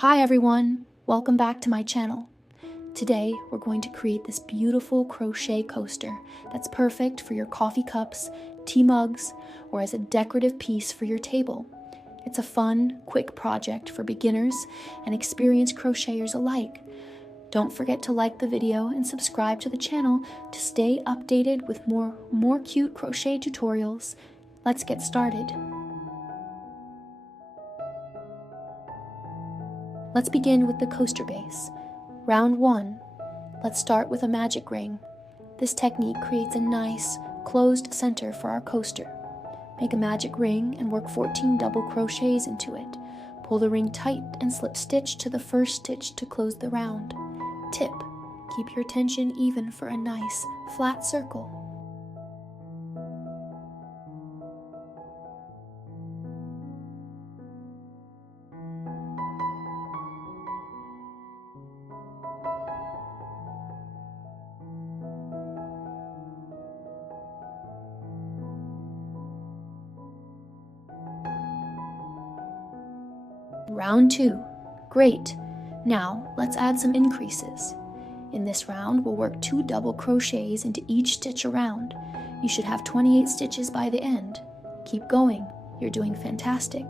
Hi everyone, welcome back to my channel. Today we're going to create this beautiful crochet coaster that's perfect for your coffee cups, tea mugs, or as a decorative piece for your table. It's a fun, quick project for beginners and experienced crocheters alike. Don't forget to like the video and subscribe to the channel to stay updated with more cute crochet tutorials. Let's get started. Let's begin with the coaster base. Round 1. Let's start with a magic ring. This technique creates a nice, closed center for our coaster. Make a magic ring and work 14 double crochets into it. Pull the ring tight and slip stitch to the first stitch to close the round. Tip: keep your tension even for a nice, flat circle. Round 2. Great! Now let's add some increases. In this round, we'll work 2 double crochets into each stitch around. You should have 28 stitches by the end. Keep going, you're doing fantastic.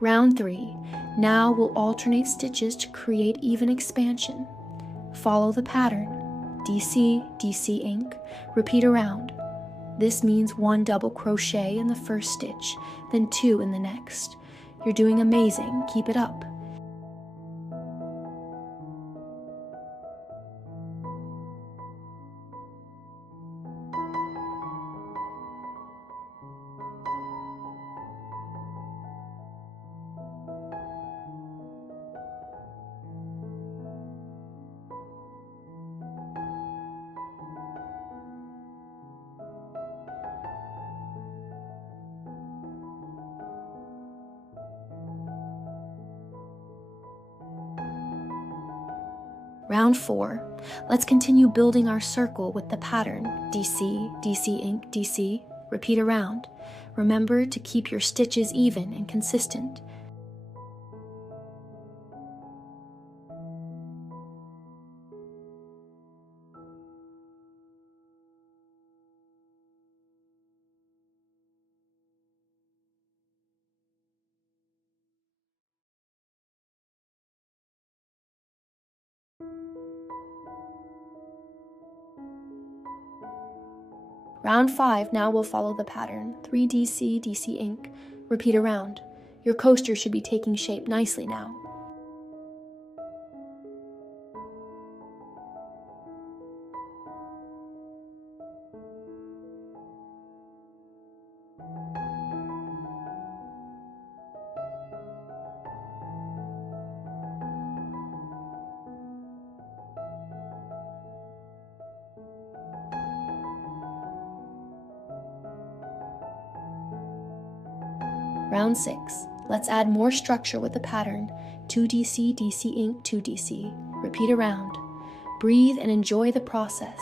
Round 3. Now we'll alternate stitches to create even expansion. Follow the pattern. DC, DC ink, repeat around. This means 1 double crochet in the first stitch, then 2 in the next. You're doing amazing, keep it up. Round 4. Let's continue building our circle with the pattern DC, DC ink, DC. Repeat around. Remember to keep your stitches even and consistent. Round 5, now we'll follow the pattern 3 DC, DC ink. Repeat around. Your coaster should be taking shape nicely now. Round 6. Let's add more structure with the pattern 2 DC, DC ink, 2 DC. Repeat around. Breathe and enjoy the process.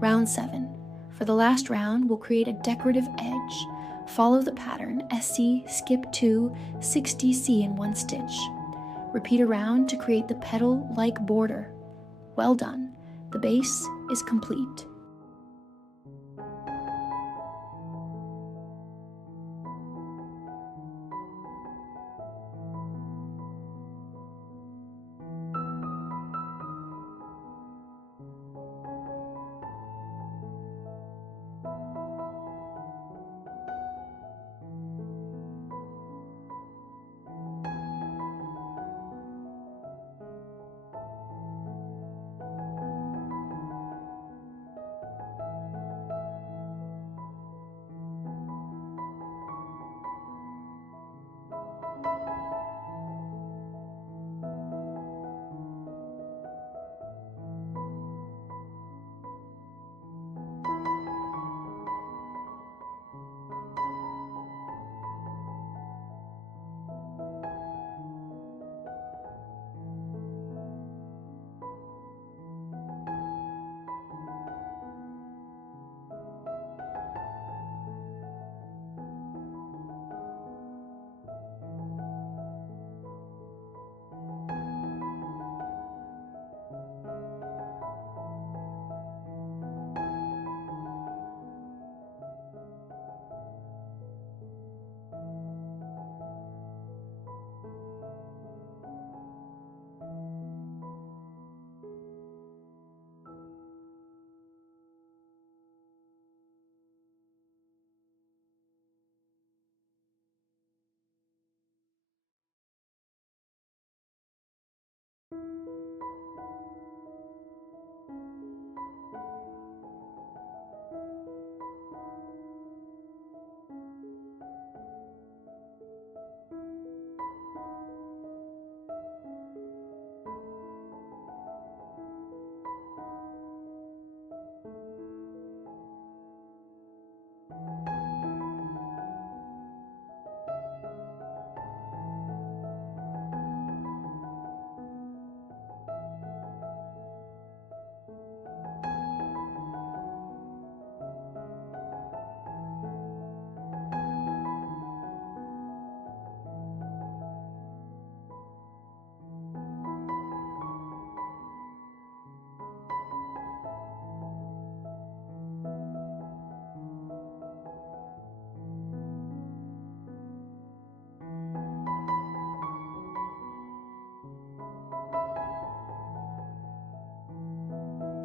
Round 7. For the last round, we'll create a decorative edge. Follow the pattern SC, skip 2, 6 DC in 1 stitch. Repeat around to create the petal-like border. Well done. The base is complete.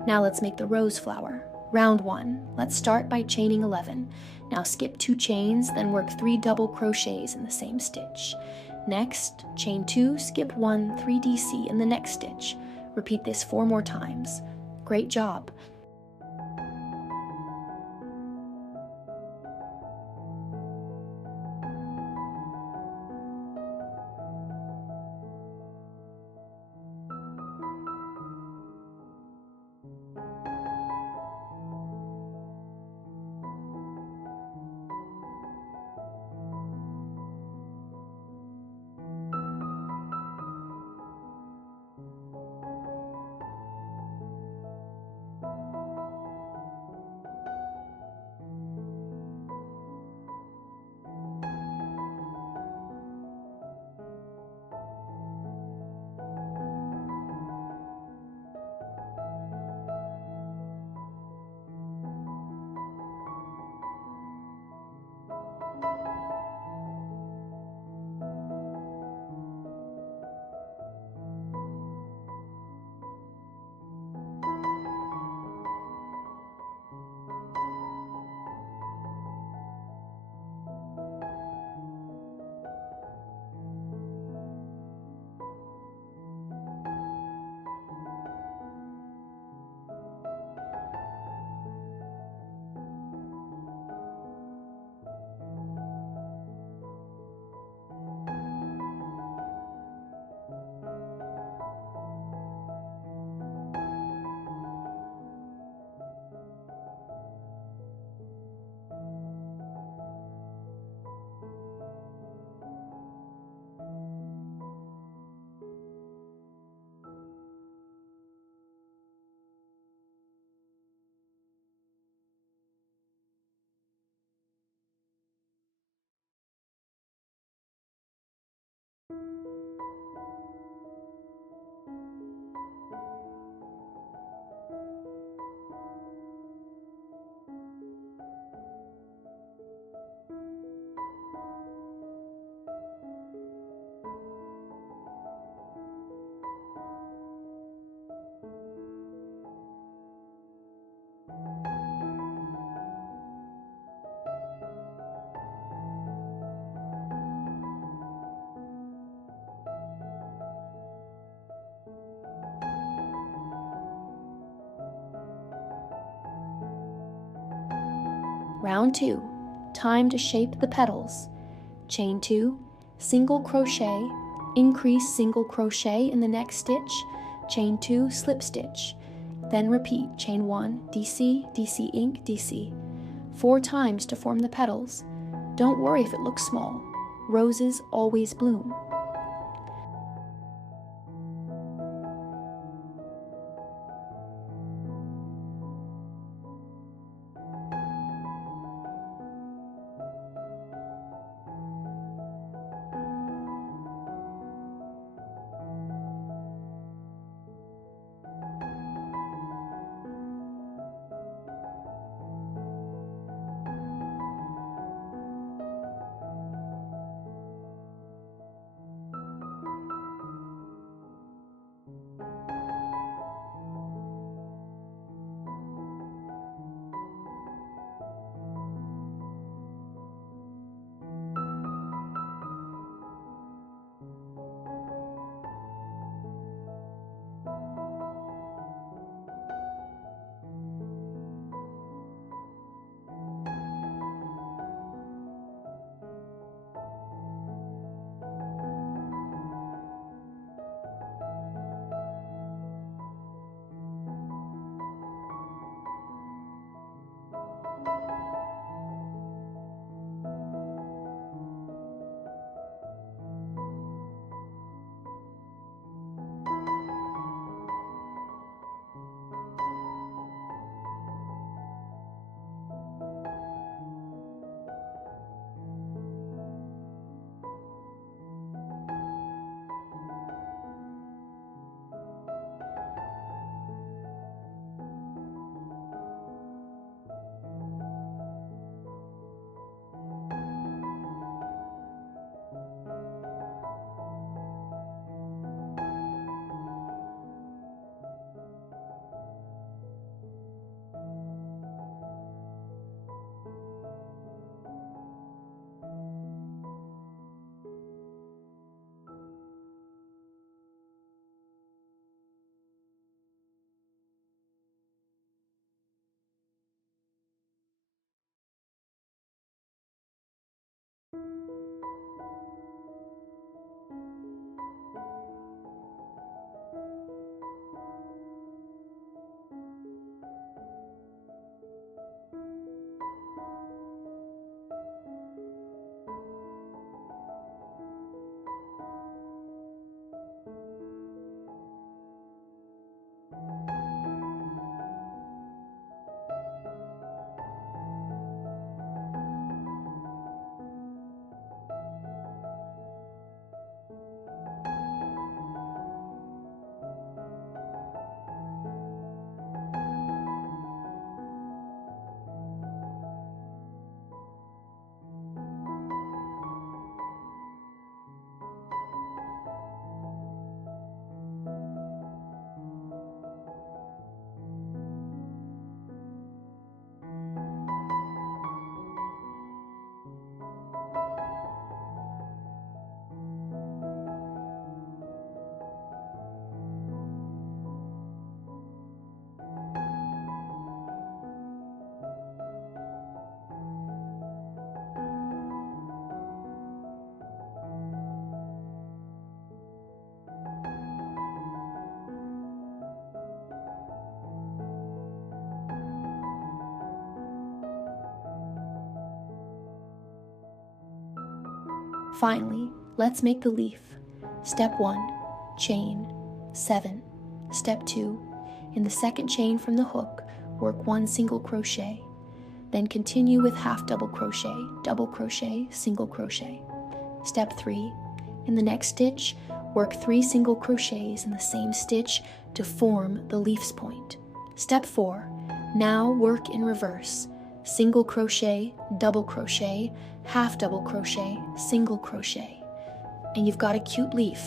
Now let's make the rose flower. Round 1. Let's start by chaining 11. Now skip 2 chains, then work 3 double crochets in the same stitch. Next, chain 2, skip 1, 3 DC in the next stitch. Repeat this 4 more times. Great job! Round 2. Time to shape the petals. Chain 2, single crochet, increase single crochet in the next stitch, chain 2, slip stitch. Then repeat, chain 1, DC, DC ink, DC. 4 times to form the petals. Don't worry if it looks small. Roses always bloom. Finally, let's make the leaf. Step 1, chain 7. Step 2, in the second chain from the hook, work 1 single crochet. Then continue with half double crochet, single crochet. Step 3, in the next stitch, work 3 single crochets in the same stitch to form the leaf's point. Step 4, now work in reverse. Single crochet, double crochet, half double crochet, single crochet. And you've got a cute leaf.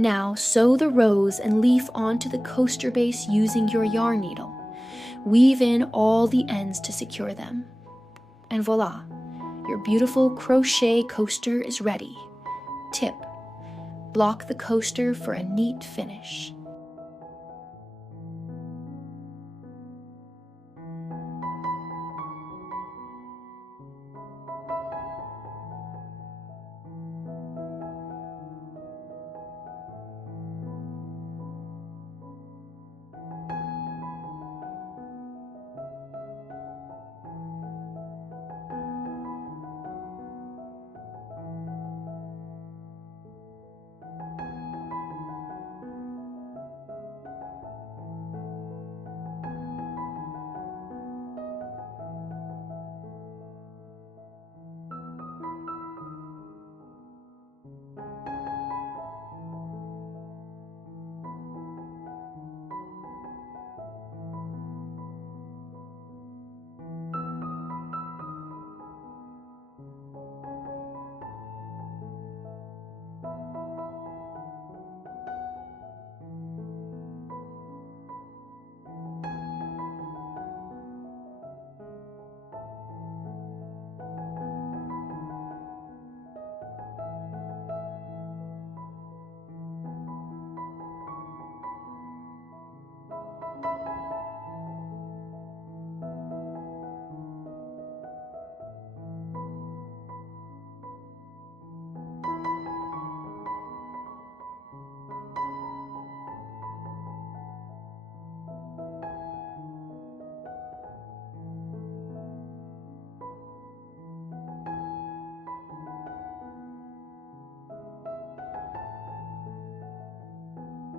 Now sew the rose and leaf onto the coaster base using your yarn needle. Weave in all the ends to secure them. And voila, your beautiful crochet coaster is ready. Tip: block the coaster for a neat finish.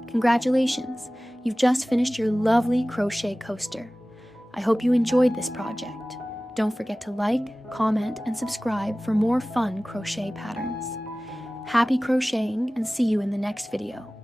Congratulations! You've just finished your lovely crochet coaster. I hope you enjoyed this project. Don't forget to like, comment, and subscribe for more fun crochet patterns. Happy crocheting, and see you in the next video.